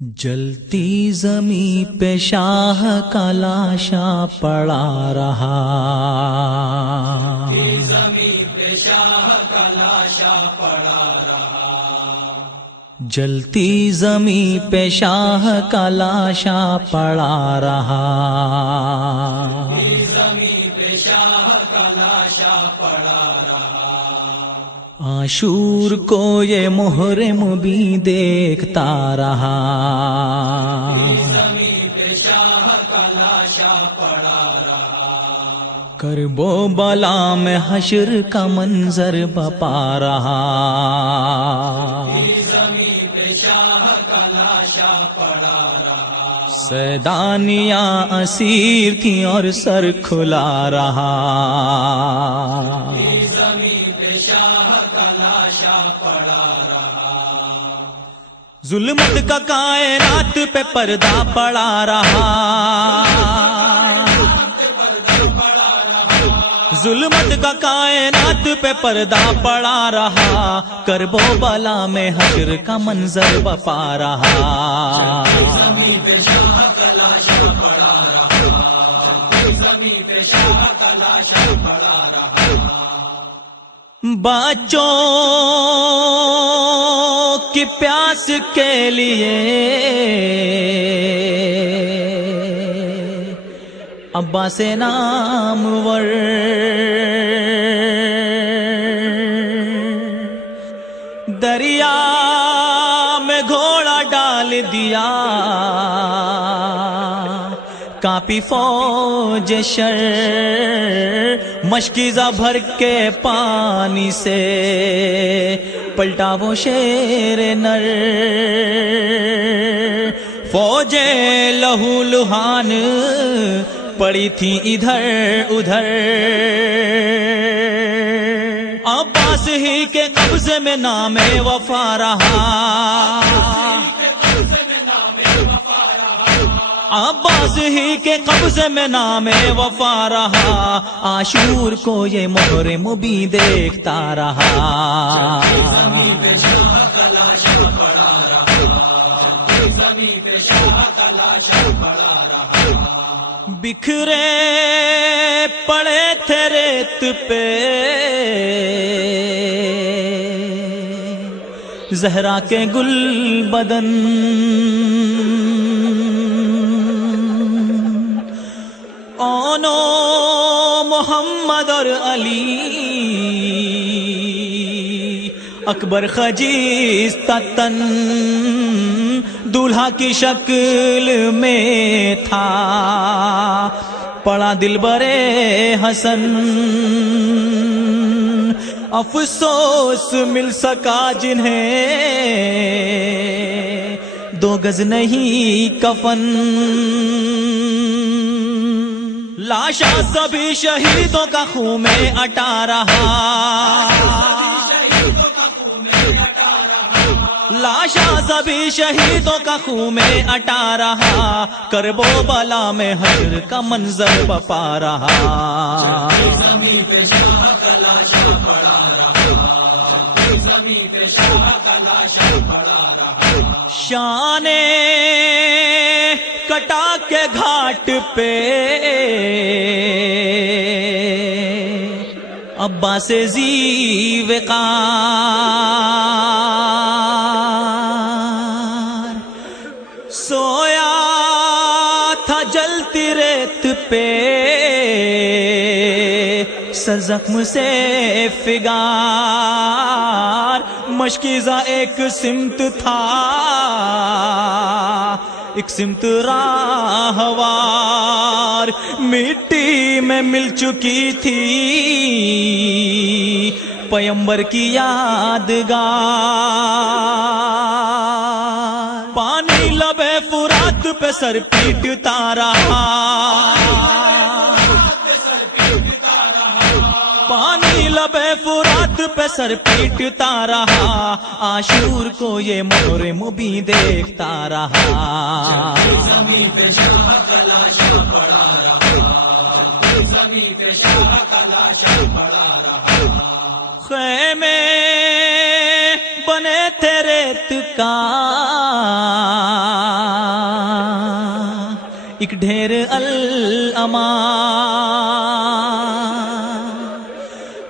جلتی زمیں پہ شاہ کا لاشا پڑا رہا، جلتی زمیں پہ شاہ کا لاشا پڑا رہا، عاشور کو یہ محرم بھی دیکھتا رہا، کرب و بلا میں حشر کا منظر بپا رہا، سیدانیاں اسیر تھیں اور سر کھلا رہا، ظلمت کا کائنات پہ پردہ پڑا رہا، ظلمت کا کائنات پہ پردہ پڑا رہا، کرب و بلا میں حشر کا منظر بپا رہا، بچوں کی پیاس کے لیے عباس نامور دریا میں گھوڑا ڈال دیا، کانپی فوج شر مشکیزہ بھر کے پانی سے، پلٹا وہ شیر نر، فوجیں لہو لہان پڑی تھی ادھر ادھر، عباس ہی کے قبضے میں نام وفا رہا، عباس ہی کے قبضے میں نام وفا رہا، عاشور کو یہ محرم بھی دیکھتا رہا، بکھرے پڑے تھے ریت پہ زہرا کے گل بدن، اونو محمد اور علی اکبر خجیستہ تن دولہا کی شکل میں تھا، پڑا دل برے حسن، افسوس مل سکا جنہیں 2 گز نہیں کفن، لاشا سبھی شہیدوں کا خون میں اٹا رہا، لاشا سبھی شہیدوں کا خون میں اٹا رہا، کرب و بلا میں حشر کا منظر بپا رہا، شان کٹا کے گھاٹ پہ عباس ذی وقار سویا تھا جلتی ریت پہ، سر زخم سے فگار، مشکیزہ ایک سمت تھا ایک سمت راہوار، مٹی میں مل چکی تھی پیمبر کی یادگار، پانی لبے فرات پہ سر پیٹتا رہا، پانی لبے فرات پہ سر پیٹتا رہا، عاشور کو یہ محرم بھی دیکھتا رہا، خیمے بنے تھے ریت کا ایک ڈھیر الاما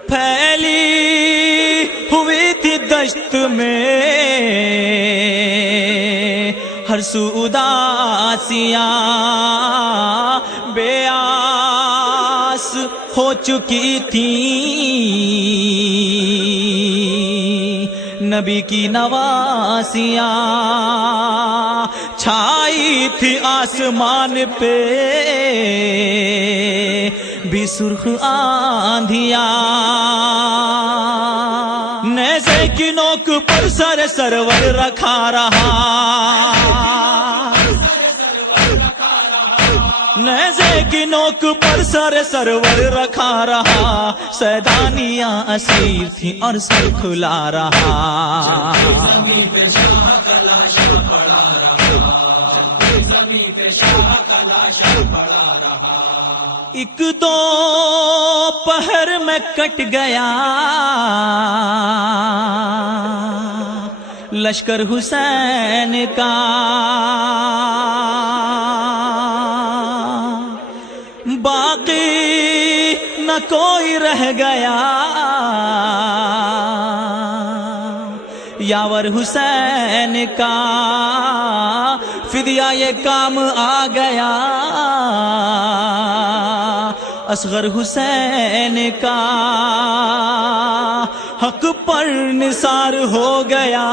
پھیلی ہوئی تھی دشت میں، ہر سو اداسیاں بے آس ہو چکی تھیں، نبی کی نواسیاں چھائی تھی آسمان پہ بھی سرخ آندھیاں، نیزے کی نوک پر سرور رکھا رہا، نیزے کی نوک پر سرور رکھا رہا، سیدانیاں اسیر تھی اور سر کھلا رہا، ایک دو پہر میں کٹ گیا لشکر حسین کا، باقی نہ کوئی رہ گیا یاور حسین کا، فدیہ یہ کام آ گیا اصغر حسین کا، حق پر نثار ہو گیا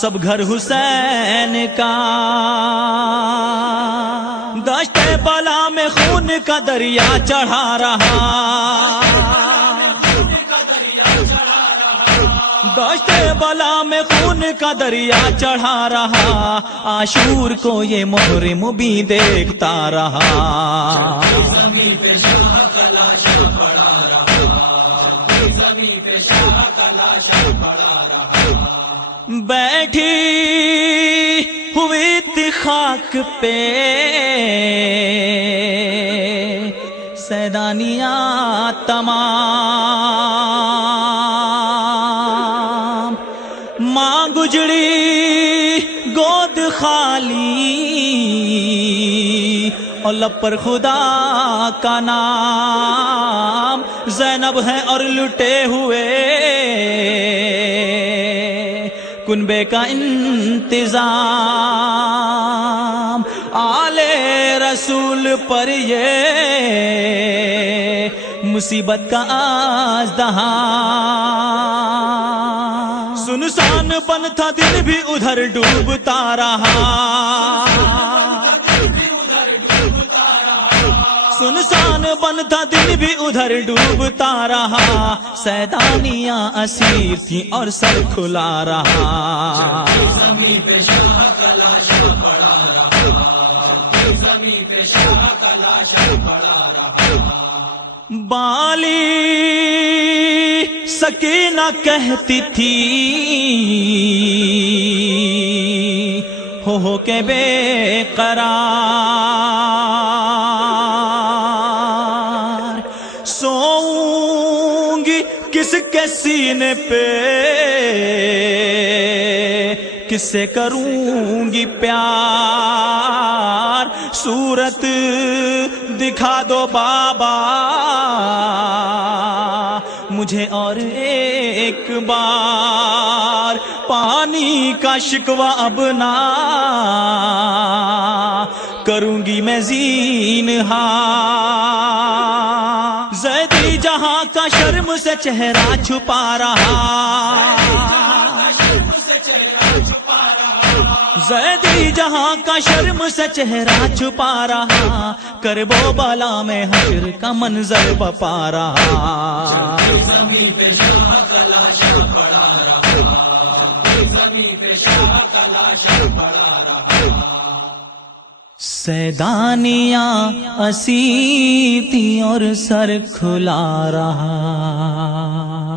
سب گھر حسین کا، دشت بلا میں خون کا دریا چڑھا رہا، دشت بلا میں خون کا دریا چڑھا رہا، عاشور کو یہ مہر مبیں دیکھتا رہا، بیٹھی ہوئی تھی خاک پہ سیدانیاں تمام، ماں گجڑی گود خالی اور لب پر خدا کا نام، زینب ہے اور لٹے ہوئے کنبے کا انتظام، آل رسول پر یہ مصیبت کا آزدہاں، سنسان بن تھا دل بھی ادھر ڈوبتا رہا، سنسان بن تھا دل بھی ادھر ڈوبتا رہا، سیدانیاں اسیر تھیں اور سر کھلا رہا، بالی سکینہ کہتی تھی ہو کے بے قرار، سوؤں گی کس کے سینے پہ کس سے کروں گی پیار، صورت دکھا دو بابا مجھے اور ایک بار، پانی کا شکوہ اب نہ کروں گی میں زینہار، زیدی جہاں کا شرم سے چہرہ چھپا رہا، زیدی جہاں کا شرم سے چہرہ چھپا رہا، کرب و بلا میں حشر کا منظر بپا رہا، سیدانیاں اسیر تھی اور سر کھلا رہا۔